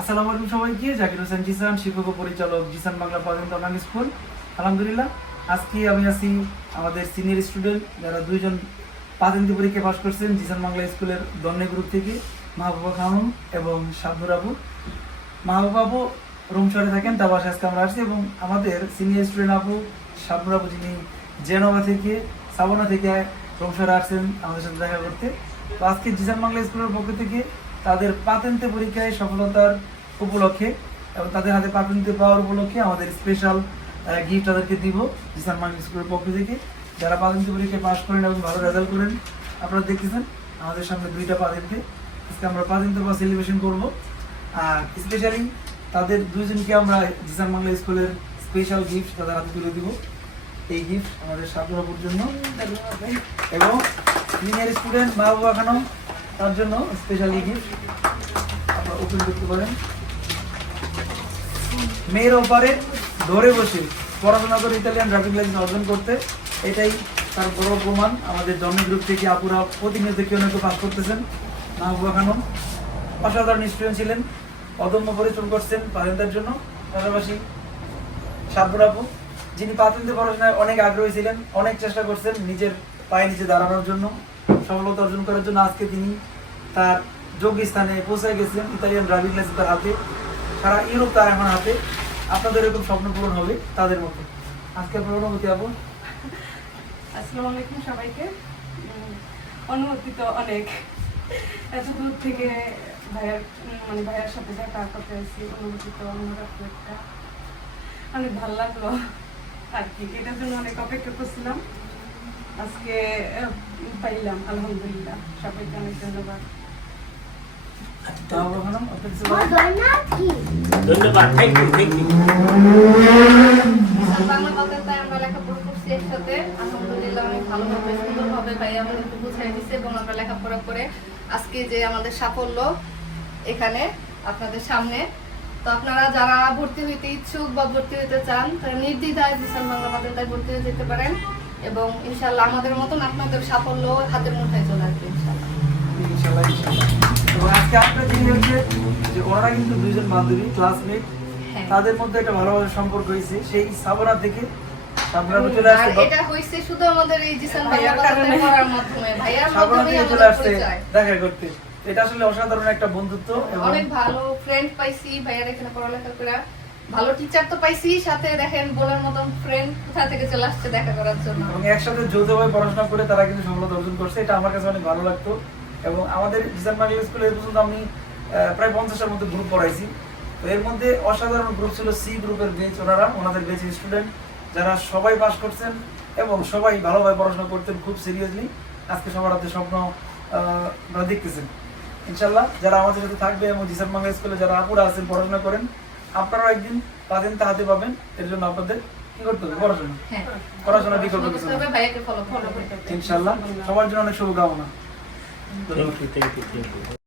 আসসালামু আলাইকুম সবাইকে জাকির হোসেন জিসান, শিক্ষক ও পরিচালক জিসান বাংলা প্রাথমিক অনলাইন স্কুল। আলহামদুলিল্লাহ, আজকে আমি আছি আমাদের সিনিয়র স্টুডেন্ট যারা দুইজন পাতেন্তি পরীক্ষা পাশ করছেন জিসান বাংলা স্কুলের দন্নে গ্রুপ থেকে, মাহবুবা খানম এবং শাবনুর আবু। মাহবুব রুম শহরে থাকেন, তার বাসায় আজকে আমরা আসছি এবং আমাদের সিনিয়র স্টুডেন্ট আবু শাবনুর আবু, যিনি জেনোভা থেকে, সাবনা থেকে রুম শহরে আসছেন আমাদের সাথে দেখা করতে। তো আজকে জিসান বাংলা স্কুলের পক্ষ থেকে তাদের পাতেন্তে পরীক্ষায় সফলতার উপলক্ষে এবং তাদের হাতে পাতেন্তে পাওয়ার উপলক্ষে আমাদের স্পেশাল গিফট তাদেরকে দিব জিসান বাংলা স্কুলের পক্ষ থেকে। যারা পাতেন্তে পরীক্ষায় পাশ করেন এবং ভালো রেজাল্ট করেন, আপনারা দেখতেছেন আমাদের সামনে দুইটা পাতেন্তে আজকে আমরা পাতেন্তে বা সেলিব্রেশন করব। আর স্পেশালি তাদের দুইজনকে আমরা জিসান বাংলা স্কুলের স্পেশাল গিফট তাদের হাতে তুলে দিব। এই গিফট আমাদের সাপুরাপুর জন্য। এবং সিনিয়র স্টুডেন্ট মাহবুবা খানম তার জন্য স্পেশাল গিফট ওপেন করতে পারেন। মেয়ের ওপারে ধরে বসে পড়াশোনা করে ইতালিয়ান ড্রাইভিং লাইসেন্স অর্জন করতে, এটাই তার বড় প্রমাণ আমাদের জন্ম গ্রুপ থেকে আপুরা প্রতিনিয়ত কেউ না কেউ পাস করতেছেন। মাহবুবা খানম অসাধারণ স্টুডেন্ট ছিলেন। অদম্য পরিশ্রম করছেন পারেন্টার জন্য। পাশাপাশি সাব্বুর আপু, যিনি প্রাথমিক পড়াশোনায় অনেক আগ্রহী ছিলেন, অনেক চেষ্টা করছেন নিজের পায়ে নিচে দাঁড়ানোর জন্য। সফলতা অর্জন করার জন্য আজকে তিনি তার যোগ্য স্থানে পৌঁছে গেছিলেন ইতালিয়ান ড্রাইভিং লাইসেন্স তার হাতে। সারা ইউরোপ তার এখন হাতে। আপনাদের এরকম স্বপ্ন পূরণ হবে তাদের মতো। আজকে আপনার অনুভূতি আপু? আসসালামু আলাইকুম সবাইকে। উম, অনুভূতি তো অনেক। এত দূর থেকে ভাইয়ার মানে ভাইয়ার সাথে দেখা করতে এসেছি অনুভূতি তো অন্যরকম একটা। অনেক ভালো লাগল আর কি। এটার জন্য অনেক অপেক্ষা করছিলাম। আজকে পাইলাম আলহামদুলিল্লাহ। সবাইকে অনেক ধন্যবাদ। মাহবুবা খানম আপনার কিছু বলার? ধন্যবাদ thank you thank you Bangla বাংলাতে আমরা লেখাপড়া করছি একসাথে আলহামদুলিল্লাহ অনেক ভালোভাবে সুন্দরভাবে ভাই আমাদেরকে বুঝাই দিচ্ছে এবং আমরা লেখাপড়া করে আজকে যে আমাদের সাফল্য এখানে আপনাদের সামনে। তো আপনারা যারা ভর্তি হইতে ইচ্ছুক বা ভর্তি হইতে চান তারা নির্দ্বিধায় জিসান বাংলা মাদ্রাসায় ভর্তি হয়ে যেতে পারেন। এবং ইনশাল্লাহ আমাদের মতন আপনাদের সাফল্য হাতের মুঠায় চলে আসবে ইনশাল্লাহ ইনশাল্লাহ ইনশাল্লাহ এবং আজকে আপনার যিনি হচ্ছে যে ওনারা কিন্তু দুইজন বান্ধবী ক্লাসমেট হ্যাঁ। তাদের মধ্যে একটা ভালোবাসার সম্পর্ক হয়েছে। সেই সাবনা থেকে সাবনা চলে আসছে এটা হয়েছে শুধু আমাদের এই জিসান ভাইয়ার মাদ্রাসায় মাধ্যমে। ভাইয়ার সাবনা চলে আসছে দেখা করতে। এটা আসলে অসাধারণ একটা বন্ধুত্ব অনেক ভালো ফ্রেন্ড পাইছি ভাইয়ার এখানে পড়ালেখা করে। ভালো টিচার তো পাইছি, সাথে দেখেন বোনের মতন ফ্রেন্ড কোথা থেকে চলে আসছে দেখা করার জন্য। এবং একসাথে যৌথভাবে পড়াশোনা করে তারা কিন্তু সফলতা অর্জন করছে, এটা আমার কাছে অনেক ভালো লাগতো। এবং আমাদের ডিজাইন মার্কেট স্কুলে এই পর্যন্ত আমি প্রায় পঞ্চাশের মধ্যে গ্রুপ পড়াইছি। তো এর মধ্যে অসাধারণ গ্রুপ ছিল সি গ্রুপের বেচ ওনারা, ওনাদের বেচের স্টুডেন্ট যারা সবাই পাস করছেন এবং সবাই ভালোভাবে পড়াশোনা করতেন খুব সিরিয়াসলি আজকে সবার হাতে স্বপ্ন আপনারা দেখতেছেন। ইনশাল্লাহ যারা আমাদের সাথে থাকবে এবং জিসান বাংলা স্কুলে যারা আপুরা আছেন, পড়াশোনা করেন আপনারাও একদিন পাবেন তা হাতে পাবেন এর জন্য আপনাদের কি করতে হবে? পড়াশোনা। হ্যাঁ। পড়াশোনা কি করতে হবে ভাইয়াকে ফলো ফলো করতে হবে। ইনশাল্লাহ সবার জন্য অনেক শুভকামনা। Thank you thank you thank you